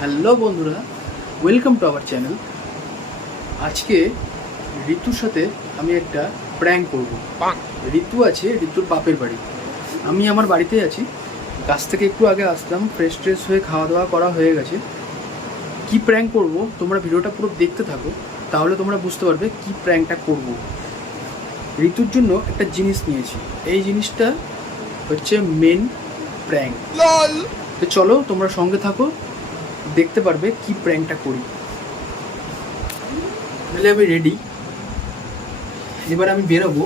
Hello বন্ধুরা, welcome to our channel. আজকে ঋতুর সাথে আমি একটা প্র্যাঙ্ক করব। ঋতু আছে, ঋতুর বাপের বাড়ি। আমি আমার বাড়িতেই আছি। কাছ থেকে একটু আগে আসলাম, ফ্রেশ ট্রেশ হয়ে খাওয়া দাওয়া করা হয়ে গেছে। কি প্র্যাঙ্ক করব তোমরা ভিডিওটা পুরো দেখতে থাকো, তাহলে তোমরা বুঝতে পারবে কি প্র্যাঙ্কটা করব। ঋতুর জন্য একটা জিনিস নিয়েছি, এই জিনিসটা হচ্ছে মেন প্র্যাঙ্ক। তো চলো তোমরা সঙ্গে থাকো, দেখতে পারবে কি প্র্যাঙ্কটা করি। তাহলে আমি রেডি, এবার আমি বেরোবো।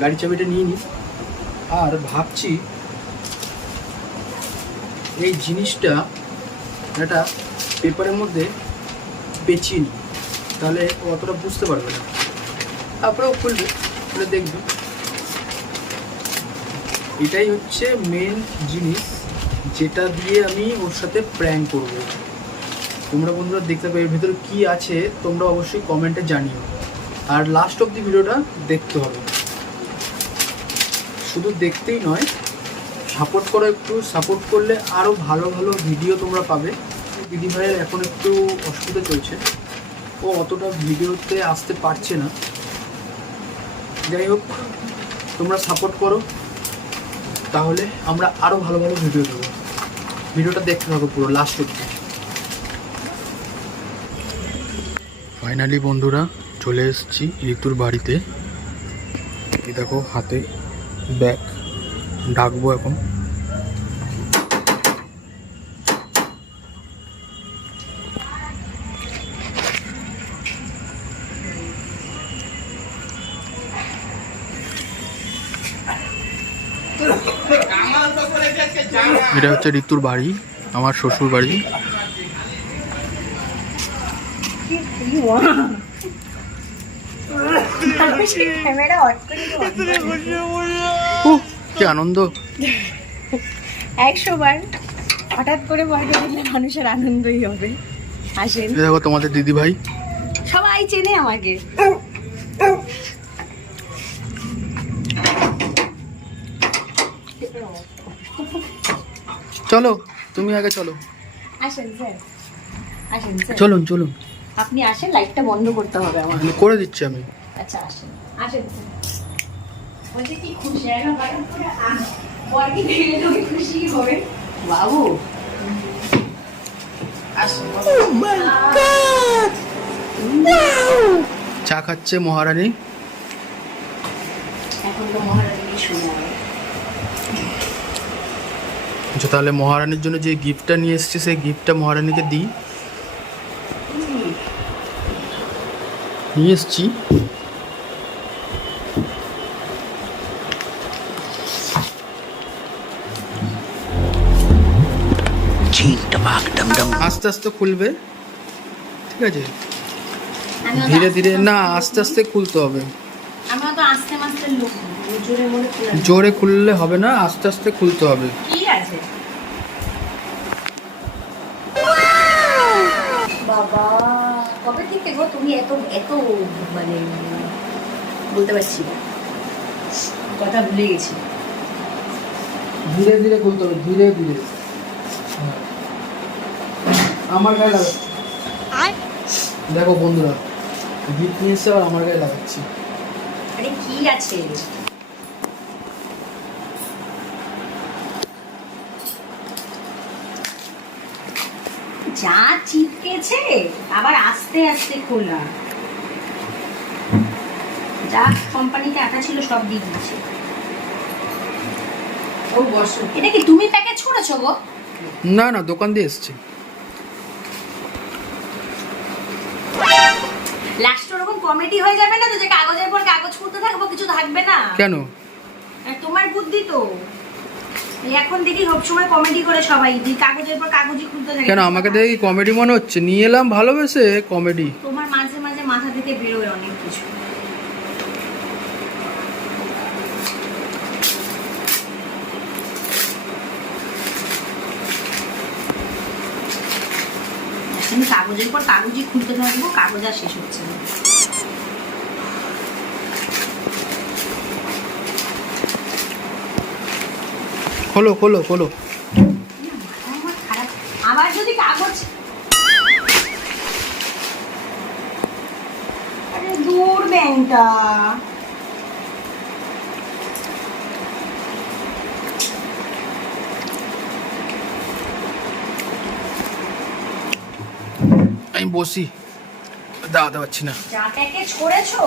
গাড়ি চাবিটা নিয়ে নিই। আর ভাবছি এই জিনিসটা একটা পেপারের মধ্যে পেঁচিয়ে নিই, তাহলে ও অতটা বুঝতে পারবে না। তারপরেও খুলবে, খুলে দেখবে। এটাই হচ্ছে মেন জিনিস যেটা দিয়ে আমি ওর সাথে প্র্যাঙ্ক করব। তোমরা বন্ধুরা দেখতে পাবে এর ভিতরে কী আছে, তোমরা অবশ্যই কমেন্টে জানিও। আর লাস্ট অব দি ভিডিওটা দেখতে হবে, শুধু দেখতেই নয়, সাপোর্ট করো। একটু সাপোর্ট করলে আরও ভালো ভালো ভিডিও তোমরা পাবে। দিদি ভাইয়ের এখন একটু অসুবিধা চলছে, ও অতটা ভিডিওতে আসতে পারছে না। যাই হোক, তোমরা সাপোর্ট করো, তাহলে আমরা আরও ভালো ভালো ভিডিও দেবো। ভিডিওটা দেখতে থাকো পুরো লাস্ট অবধি। ফাইনালি বন্ধুরা চলে এসেছি ঋতুর বাড়িতে। এই দেখো হাতে ব্যাগ, ডাকবো এখন। এটা হচ্ছে ঋতুর বাড়ি, আমার শ্বশুর বাড়ি। কি আনন্দ! 100 বার হঠাৎ করে বলতে দিলে মানুষের আনন্দই হবে। আসেন, দেখো তোমাদের দিদি ভাই সবাই চেনে আমাকে। চলো, তুমি আগে চলো। আসেন স্যার, আসেন স্যার, চলুন চলুন, আপনি আসেন। লাইটটা বন্ধ করতে হবে আমার। করে দিচ্ছি আমি। আচ্ছা আসেন, আসেন স্যার। বলছি কি খুশি এখন হঠাৎ করে বরকে দেখলে তুমি খুশি হবে বাবু। আসুন। চা খাচ্ছে মহারানী। এখন তো মহারানীর সময়। আচ্ছা, তাহলে মহারানীর জন্য যে গিফটটা নিয়ে এসেছি সেই গিফটটা মহারানীকে দিই। নিয়ে এসছি আস্তে আস্তে খুলবে, ঠিক আছে? ধীরে ধীরে না, আস্তে আস্তে খুলতে হবে। আমরা তো আস্তে আস্তে লোক, জোরে মনে খুলে জোরে খুললে হবে না, আস্তে আস্তে খুলতে হবে। কি আছে বাবা? কবে থেকে গো তুমি এত এত মানে বলতে পারছি না, কথা ভুলে গেছি। ধীরে ধীরে খুলতে হবে, ধীরে ধীরে। আমার গায়ে লাগাচ্ছি, দেখো বন্ধুরা, গিফট নিয়ে এসে আর আমার গায়ে লাগাচ্ছি। আরে কি আছে? যা চিপকেছে, আবার আস্তে আস্তে খোলা। যা কোম্পানিতে আটা ছিল সব দিয়ে দিচ্ছে। ও বসো, এটা কি তুমি প্যাকেট ছুঁড়েছো গো? না না, দোকান দিয়ে এসছে। লাস্ট ওরকম কমেডি হয়ে যাবে না তো, যে কাগজের পর কাগজ খুলতে থাকবো, কিছু থাকবে না? কেন? তোমার বুদ্ধি তো। এখন দেখি সবসময় কমেডি করে সবাই, যে কাগজের পর কাগজই খুলতে থাকে। কেন আমাকে দেখে কমেডি মনে হচ্ছে? নিয়ে এলাম ভালোবেসে কমেডি। তোমার মাঝে মাঝে মাথা থেকে বেরোয় অনেক কিছু। আমি কাগজের পর কাগজই খুলতে থাকবো, কাগজ আর শেষ হচ্ছে না। খোলো খোলো খোলো। আবার যদি কাগজ, আরে দূর ব্যাংকটা। আমি বসি, দাঁড়াতে পারছি না। চা প্যাকেজ করেছো?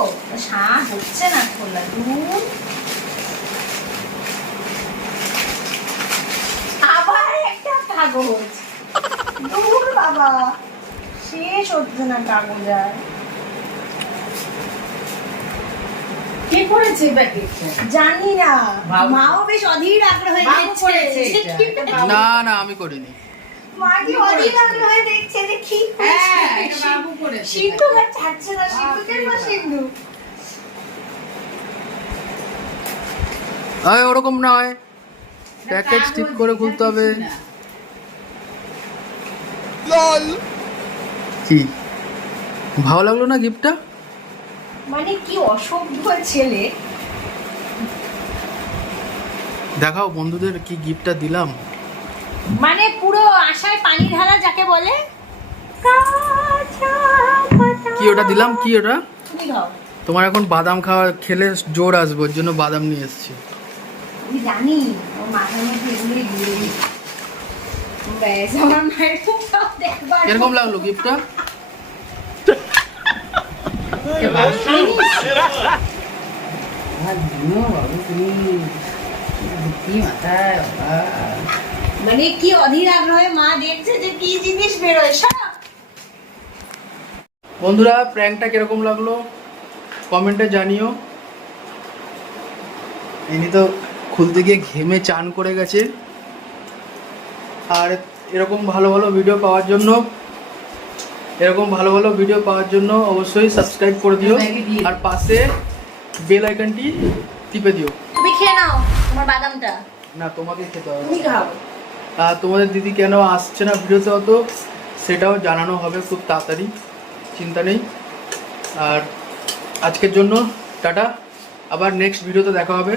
শাঁস হচ্ছে না খোলা, দূর। আবার একটা কাগজ, দূর বাবা, শেষ হচ্ছে না কাগজ আর। কে করেছে প্যাকেটটা? জানি না, বাবু। মাও বেশ অধীর আগ্রহে বাবু দেখছে। করেছে এটা, বাবু। না না, আমি করিনি। মা কি অধীর আগ্রহে দেখছে যে কি হ্যাঁ, করেছে। এটা বাবু করেছে। সিন্ধু আর ছাড়ছে না, সিন্ধুকের মা সিন্ধু। আরে ওরকম নয়, এটা প্যাকেজ ঠিক কাগজ, করে এটা খুলতে হবে। কিছু না। কি ভালো লাগলো না গিফটটা? মানে কি অসভ্য ছেলে। দেখাও বন্ধুদের কি গিফটটা দিলাম। মানে পুরো আশায় পানি ঢালা যাকে বলে। কি ওটা দিলাম? কি ওটা? তুমি খাও। তোমার এখন বাদাম খাওয়া খেলে জোর আসবে, ওর জন্য বাদাম নিয়ে এসেছি। আমি জানি ওর মাথার মধ্যে এগুলোই ঘুরে দিই। ব্যাস, আমার মায়ের মুখটাও দেখবার। কিরকম লাগলো গিফটটা? এ বাবু, আর দিও বাবু, তুমি কি মাথায় বাবা। মানে কি অধীর আগ্রহে মা দেখছে যে কি জিনিস বেরোয়। সারা বন্ধুরা, প্র্যাঙ্কটা কিরকম লাগলো কমেন্টে জানিও। ইনি তো খুলতে গিয়ে ঘেমে চান করে গেছে। আর এরকম ভালো ভালো ভিডিও পাওয়ার জন্য অবশ্যই সাবস্ক্রাইব করে দিও, আর পাশে বেল আইকনটি টিপে দিও। তুমি খেয়ে নাও তোমার বাদামটা। না, তোমাকে খেতে হবে। তুমি খাও। আর তোমাদের দিদি কেন আসছে না ভিডিওতে অত, সেটাও জানানো হবে খুব তাড়াতাড়ি, চিন্তা নেই। আর আজকের জন্য টাটা, আবার নেক্সট ভিডিওতে দেখা হবে।